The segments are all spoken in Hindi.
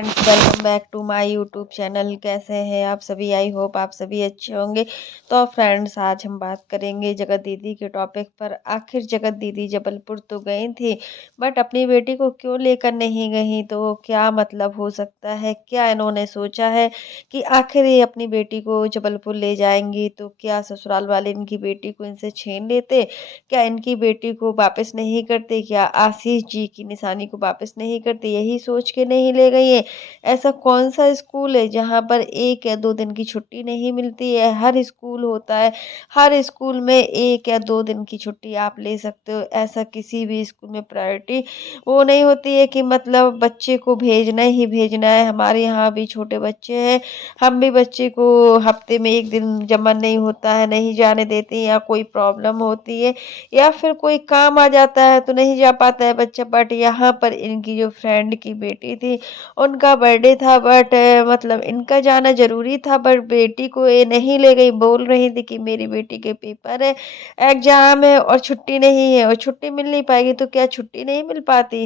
Friends, welcome back to my YouTube channel. कैसे हैं आप सभी? आई होप आप सभी अच्छे होंगे। तो फ्रेंड्स, आज हम बात करेंगे जगत दीदी के टॉपिक पर। आखिर जगत दीदी जबलपुर तो गई थी, बट अपनी बेटी को क्यों लेकर नहीं गई? तो क्या मतलब हो सकता है? क्या इन्होंने सोचा है कि आखिर ये अपनी बेटी को जबलपुर ले जाएंगी तो क्या ससुराल वाले इनकी बेटी को इनसे छीन लेते? क्या इनकी बेटी को वापस नहीं करते? क्या आशीष जी की निशानी को वापस नहीं करते? यही सोच के नहीं ले गई है। ऐसा कौन सा स्कूल है जहाँ पर 1 या 2 दिन की छुट्टी नहीं मिलती है? हर स्कूल होता है, हर स्कूल में 1 या 2 दिन की छुट्टी आप ले सकते हो। ऐसा किसी भी स्कूल में प्रायोरिटी वो नहीं होती है कि मतलब बच्चे को भेजना ही भेजना है। हमारे यहाँ भी छोटे बच्चे हैं, हम भी बच्चे को हफ्ते में 1 दिन जब मन नहीं होता है नहीं जाने देते हैं, या कोई प्रॉब्लम होती है या फिर कोई काम आ जाता है तो नहीं जा पाता है बच्चा। बट यहाँ पर इनकी जो फ्रेंड की बेटी थी, उनका बर्थडे था, बट मतलब इनका जाना ज़रूरी था, बट बेटी को ये नहीं ले गई। बोल रही थी कि मेरी बेटी के पेपर है, एग्ज़ाम है और छुट्टी नहीं है, और छुट्टी मिल नहीं पाएगी। तो क्या छुट्टी नहीं मिल पाती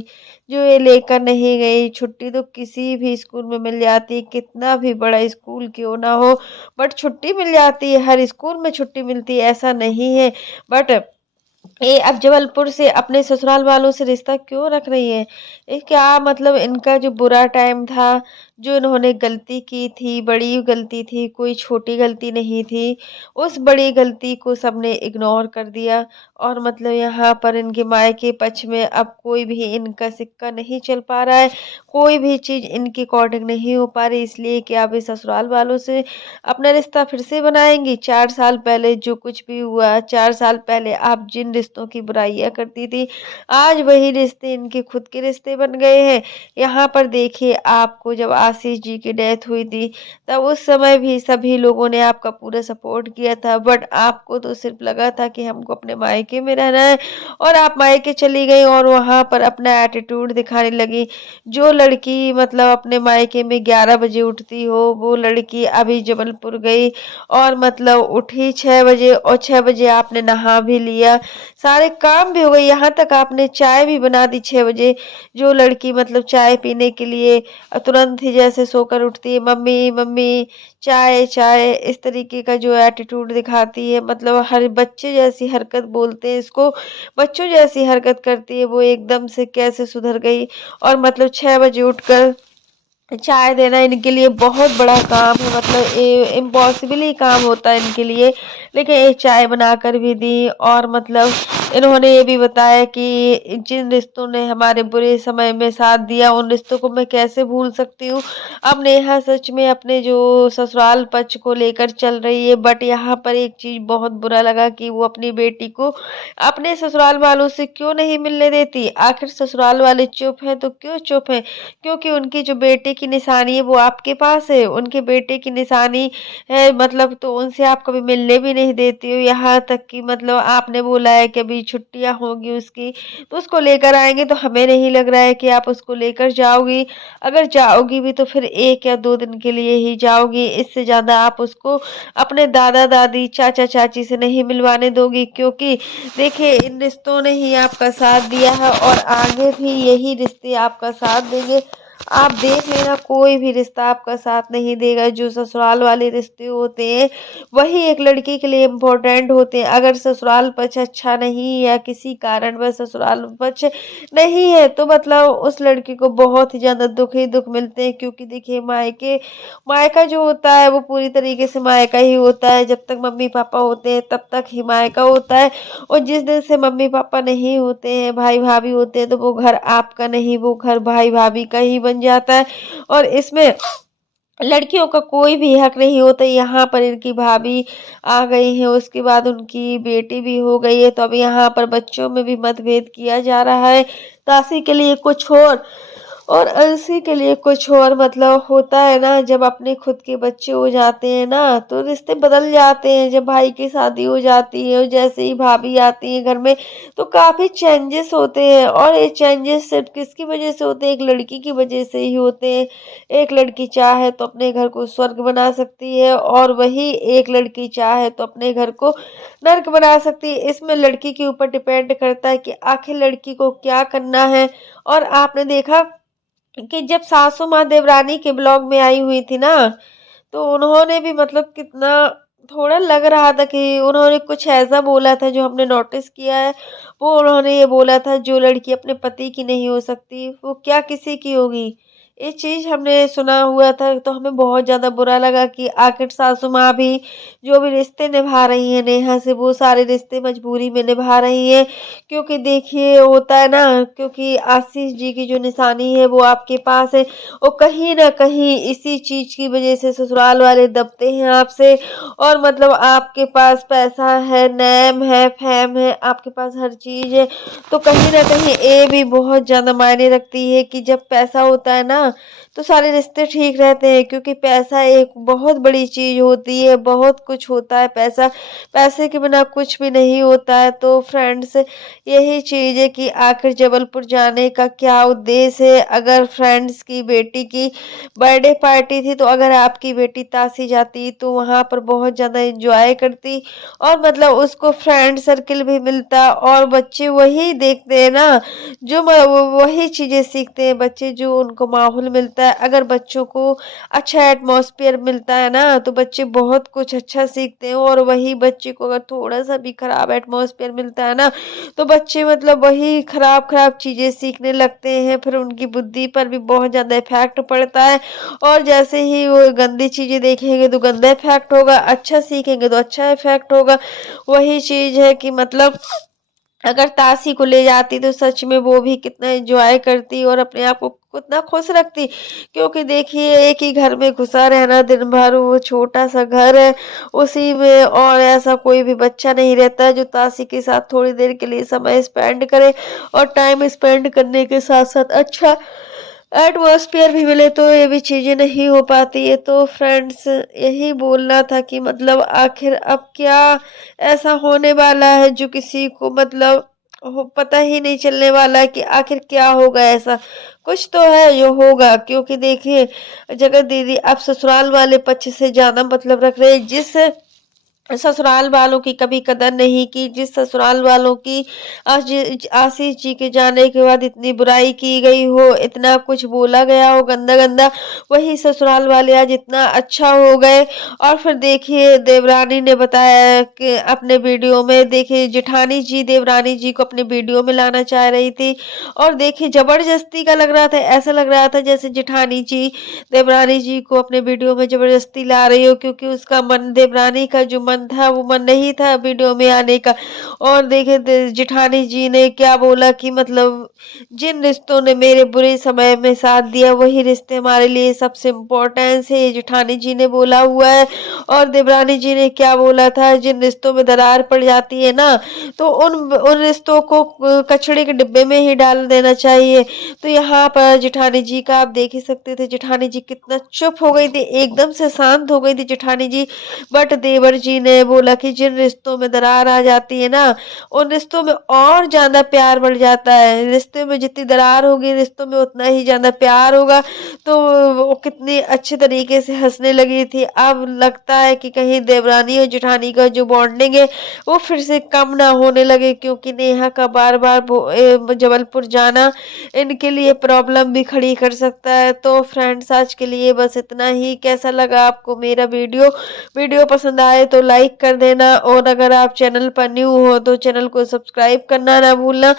जो ये लेकर नहीं गई? छुट्टी तो किसी भी स्कूल में मिल जाती, कितना भी बड़ा स्कूल क्यों ना हो, बट छुट्टी मिल जाती है। हर स्कूल में छुट्टी मिलती है, ऐसा नहीं है। बट ये अब जबलपुर से अपने ससुराल वालों से रिश्ता क्यों रख रही है? ये क्या मतलब इनका जो बुरा टाइम था, जो इन्होंने गलती की थी, बड़ी गलती थी, कोई छोटी गलती नहीं थी। उस बड़ी गलती को सबने इग्नोर कर दिया, और मतलब यहाँ पर इनके मायके पक्ष में अब कोई भी इनका सिक्का नहीं चल पा रहा है, कोई भी चीज़ इनके अकॉर्डिंग नहीं हो पा रही। इसलिए कि अब इस ससुराल वालों से अपना रिश्ता फिर से बनाएंगी। 4 साल पहले जो कुछ भी हुआ, 4 साल पहले आप जिन रिश्तों की बुराइयां करती थी, आज वही रिश्ते इनके खुद के रिश्ते बन गए हैं। यहाँ पर देखिए, आपको जब आशीष जी की डेथ हुई थी, तब उस समय भी सभी लोगों ने आपका पूरा सपोर्ट किया था, बट आपको तो सिर्फ लगा था कि हमको अपने मायके में रहना है, और आप मायके चली गई और वहां पर अपना एटीट्यूड दिखाने लगी। जो लड़की मतलब अपने मायके में 11 बजे उठती हो, वो लड़की अभी जबलपुर गई और मतलब उठी 6 बजे, और 6 बजे आपने नहा भी लिया, सारे काम भी हो गए, यहाँ तक आपने चाय भी बना दी 6 बजे। जो लड़की मतलब चाय पीने के लिए तुरंत ही जैसे सोकर उठती है, मम्मी मम्मी चाय चाय, इस तरीके का जो एटीट्यूड दिखाती है, मतलब हर बच्चे जैसी हरकत बोलते हैं इसको, बच्चों जैसी हरकत करती है, वो एकदम से कैसे सुधर गई। और मतलब 6 बजे उठकर चाय देना इनके लिए बहुत बड़ा काम है, मतलब ये इम्पॉसिबल ही काम होता है इनके लिए, लेकिन ये चाय बनाकर भी दी। और मतलब इन्होंने ये भी बताया कि जिन रिश्तों ने हमारे बुरे समय में साथ दिया, उन रिश्तों को मैं कैसे भूल सकती हूँ। अब नेहा सच में अपने जो ससुराल पक्ष को लेकर चल रही है, बट यहाँ पर एक चीज बहुत बुरा लगा कि वो अपनी बेटी को अपने ससुराल वालों से क्यों नहीं मिलने देती। आखिर ससुराल वाले चुप हैं तो क्यों चुप हैं? क्योंकि उनकी जो बेटे की निशानी है वो आपके पास है, उनके बेटे की निशानी है, मतलब तो उनसे आप कभी मिलने भी नहीं देती हो। यहाँ तक कि मतलब आपने बोला है कि अभी छुट्टियां होंगी उसकी, तो उसको लेकर आएंगे, तो हमें नहीं लग रहा है कि आप उसको लेकर जाओगी। अगर जाओगी भी तो फिर 1 या 2 दिन के लिए ही जाओगी, इससे ज्यादा आप उसको अपने दादा दादी चाचा चाची से नहीं मिलवाने दोगी। क्योंकि देखिए, इन रिश्तों ने ही आपका साथ दिया है और आगे भी यही रिश्ते आपका साथ देंगे। आप देख लेना, कोई भी रिश्ता आपका साथ नहीं देगा। जो ससुराल वाले रिश्ते होते हैं वही एक लड़की के लिए इम्पोर्टेंट होते हैं। अगर ससुराल पक्ष अच्छा नहीं, या किसी कारण वह ससुराल पक्ष नहीं है, तो मतलब उस लड़की को बहुत ही ज्यादा दुख ही दुख मिलते हैं। क्योंकि देखिए, मायके मायका जो होता है वो पूरी तरीके से मायका ही होता है। जब तक मम्मी पापा होते हैं तब तक ही मायका होता है, और जिस दिन से मम्मी पापा नहीं होते हैं, भाई भाभी होते हैं, तो वो घर आपका नहीं, वो घर भाई भाभी का ही बन जाता है। और इसमें लड़कियों का कोई भी हक नहीं होता। यहाँ पर इनकी भाभी आ गई है, उसके बाद उनकी बेटी भी हो गई है, तो अब यहाँ पर बच्चों में भी मतभेद किया जा रहा है। तासी के लिए कुछ और अलसी के लिए कुछ और। मतलब होता है ना, जब अपने खुद के बच्चे हो जाते हैं ना, तो रिश्ते बदल जाते हैं। जब भाई की शादी हो जाती है और जैसे ही भाभी आती है घर में, तो काफी चेंजेस होते हैं। और ये चेंजेस सिर्फ किसकी वजह से होते हैं? एक लड़की की वजह से ही होते हैं। एक लड़की चाहे तो अपने घर को स्वर्ग बना सकती है, और वही एक लड़की चाहे तो अपने घर को नर्क बना सकती है। इसमें लड़की के ऊपर डिपेंड करता है कि आखिर लड़की को क्या करना है। और आपने देखा कि जब सासू माँ देवरानी के ब्लॉग में आई हुई थी ना, तो उन्होंने भी मतलब कितना थोड़ा लग रहा था कि उन्होंने कुछ ऐसा बोला था जो हमने नोटिस किया है। वो उन्होंने ये बोला था, जो लड़की अपने पति की नहीं हो सकती वो क्या किसी की होगी। ये चीज हमने सुना हुआ था, तो हमें बहुत ज्यादा बुरा लगा कि आखिर सासू माँ भी जो भी रिश्ते निभा रही है नेहा से, वो सारे रिश्ते मजबूरी में निभा रही है। क्योंकि देखिए होता है ना, क्योंकि आशीष जी की जो निशानी है वो आपके पास है, और कहीं ना कहीं इसी चीज की वजह से ससुराल वाले दबते हैं आपसे। और मतलब आपके पास पैसा है, नेम है, फेम है, आपके पास हर चीज है, तो कहीं ना कहीं ये भी बहुत ज्यादा मायने रखती है कि जब पैसा होता है ना, तो सारे रिश्ते ठीक रहते हैं। क्योंकि पैसा एक बहुत बड़ी चीज होती है, बहुत कुछ होता है पैसा, पैसे के बिना कुछ भी नहीं होता है। तो फ्रेंड्स, यही चीज है कि आखिर जबलपुर जाने का क्या उद्देश्य है। अगर फ्रेंड्स की बेटी की बर्थडे पार्टी थी, तो अगर आपकी बेटी तासी जाती तो वहां पर बहुत ज्यादा एंजॉय करती, और मतलब उसको फ्रेंड सर्किल भी मिलता। और बच्चे वही देखते हैं ना, जो वही चीजें सीखते हैं बच्चे, जो उनको माहौल मिलता है। अगर बच्चों को अच्छा एटमॉस्फेयर मिलता है ना, तो बच्चे बहुत कुछ अच्छा सीखते हैं। और वही बच्चे को अगर थोड़ा सा भी खराब एटमॉस्फेयर मिलता है ना, तो बच्चे मतलब वही खराब खराब चीजें सीखने लगते हैं, फिर उनकी बुद्धि पर भी बहुत ज्यादा इफेक्ट पड़ता है। और जैसे ही वो गंदी चीजें देखेंगे तो गंदा इफेक्ट होगा, अच्छा सीखेंगे तो अच्छा इफेक्ट होगा। वही चीज है कि मतलब अगर ताशी को ले जाती तो सच में वो भी कितना एंजॉय करती और अपने आप को कितना खुश रखती। क्योंकि देखिए, एक ही घर में घुसा रहना दिन भर, वो छोटा सा घर है उसी में, और ऐसा कोई भी बच्चा नहीं रहता है जो ताशी के साथ थोड़ी देर के लिए समय स्पेंड करे, और टाइम स्पेंड करने के साथ साथ अच्छा एटमॉस्फेयर भी मिले, तो ये भी चीजें नहीं हो पाती है। तो फ्रेंड्स, यही बोलना था कि मतलब आखिर अब क्या ऐसा होने वाला है जो किसी को मतलब पता ही नहीं चलने वाला है कि आखिर क्या होगा। ऐसा कुछ तो है जो होगा। क्योंकि देखिए, जगत दीदी आप ससुराल वाले पक्ष से ज्यादा मतलब रख रहे हैं, जिस ससुराल वालों की कभी कदर नहीं की, जिस ससुराल वालों की आशीष जी के जाने के बाद इतनी बुराई की गई हो, इतना कुछ बोला गया हो गंदा गंदा, वही ससुराल वाले आज इतना अच्छा हो गए। और फिर देखिए, देवरानी ने बताया कि अपने वीडियो में, देखिए जेठानी जी देवरानी जी को अपने वीडियो में लाना चाह रही थी, और देखिए जबरदस्ती का लग रहा था, ऐसा लग रहा था जैसे जेठानी जी देवरानी जी को अपने वीडियो में जबरदस्ती ला रही हो। क्योंकि उसका मन, देवरानी का जो मन था वो मन नहीं था वीडियो में आने का। और देखे जेठानी जी ने क्या बोला कि मतलब जिन रिश्तों ने मेरे बुरे समय में साथ दिया, वही रिश्ते हमारे लिए सबसे इम्पोर्टेंस है, ये जेठानी जी ने बोला हुआ है। और देवरानी जी ने क्या बोला था, जिन रिश्तों में दरार पड़ जाती है ना, तो उन उन रिश्तों को कचड़े के डिब्बे में ही डाल देना चाहिए। तो यहाँ पर जेठानी जी का आप देख ही सकते थे, जेठानी जी कितना चुप हो गई थी, एकदम से शांत हो गई थी जेठानी जी। बट देवर जी ने बोला कि जिन रिश्तों में दरार आ जाती है ना, उन रिश्तों में और ज्यादा प्यार बढ़ जाता है। रिश्ते में जितनी दरार होगी, रिश्तों में उतना ही ज्यादा प्यार होगा। तो वो कितनी अच्छे तरीके से हंसने लगी थी। अब लगता है कि कहीं देवरानी और जेठानी का जो बॉन्डिंग है वो फिर से कम ना होने लगे, क्योंकि नेहा का बार बार जबलपुर जाना इनके लिए प्रॉब्लम भी खड़ी कर सकता है। तो फ्रेंड्स, आज के लिए बस इतना ही। कैसा लगा आपको मेरा वीडियो? वीडियो पसंद आए तो लाइक कर देना, और अगर आप चैनल पर न्यू हो तो चैनल को सब्सक्राइब करना ना भूलना।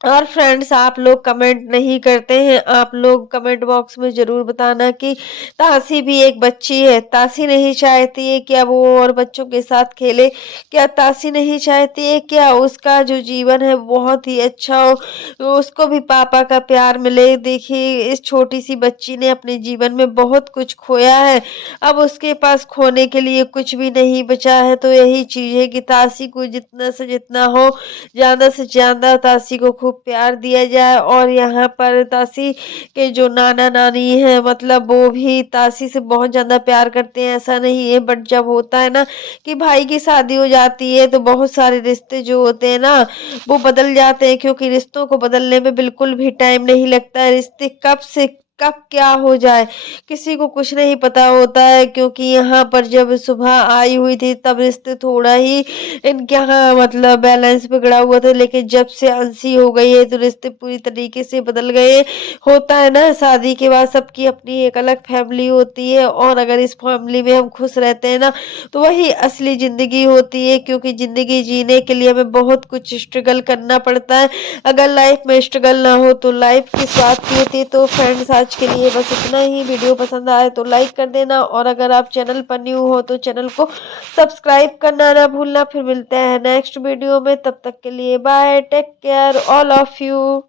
और फ्रेंड्स, आप लोग कमेंट नहीं करते हैं, आप लोग कमेंट बॉक्स में जरूर बताना कि तासी भी एक बच्ची है, तासी नहीं चाहती है क्या वो और बच्चों के साथ खेले? क्या तासी नहीं चाहती है क्या उसका जो जीवन है बहुत ही अच्छा हो, उसको भी पापा का प्यार मिले? देखिए, इस छोटी सी बच्ची ने अपने जीवन में बहुत कुछ खोया है, अब उसके पास खोने के लिए कुछ भी नहीं बचा है। तो यही चीज है कि तासी को जितना से जितना हो, ज्यादा से ज्यादा तासी को खूब प्यार दिया जाए। और यहाँ पर तासी के जो नाना नानी है, मतलब वो भी तासी से बहुत ज्यादा प्यार करते हैं, ऐसा नहीं है। बट जब होता है ना कि भाई की शादी हो जाती है, तो बहुत सारे रिश्ते जो होते हैं ना, वो बदल जाते हैं। क्योंकि रिश्तों को बदलने में बिल्कुल भी टाइम नहीं लगता है, रिश्ते कब से कब क्या हो जाए किसी को कुछ नहीं पता होता है, क्योंकि यहाँ पर जब सुबह आई हुई थी तब रिश्ते थोड़ा ही इनके यहाँ मतलब बैलेंस बिगड़ा हुआ था, लेकिन जब से अंशी हो गई है तो रिश्ते पूरी तरीके से बदल गए। होता है ना, शादी के बाद सबकी अपनी एक अलग फैमिली होती है, और अगर इस फैमिली में हम खुश रहते हैं ना तो वही असली जिंदगी होती है, क्योंकि जिंदगी जीने के लिए हमें बहुत कुछ स्ट्रगल करना पड़ता है। अगर लाइफ में स्ट्रगल ना हो तो लाइफ किस बात की होती है। तो फ्रेंड्स आज के लिए बस इतना ही। वीडियो पसंद आए तो लाइक कर देना, और अगर आप चैनल पर न्यू हो तो चैनल को सब्सक्राइब करना ना भूलना। फिर मिलते हैं नेक्स्ट वीडियो में, तब तक के लिए bye, take care all of you.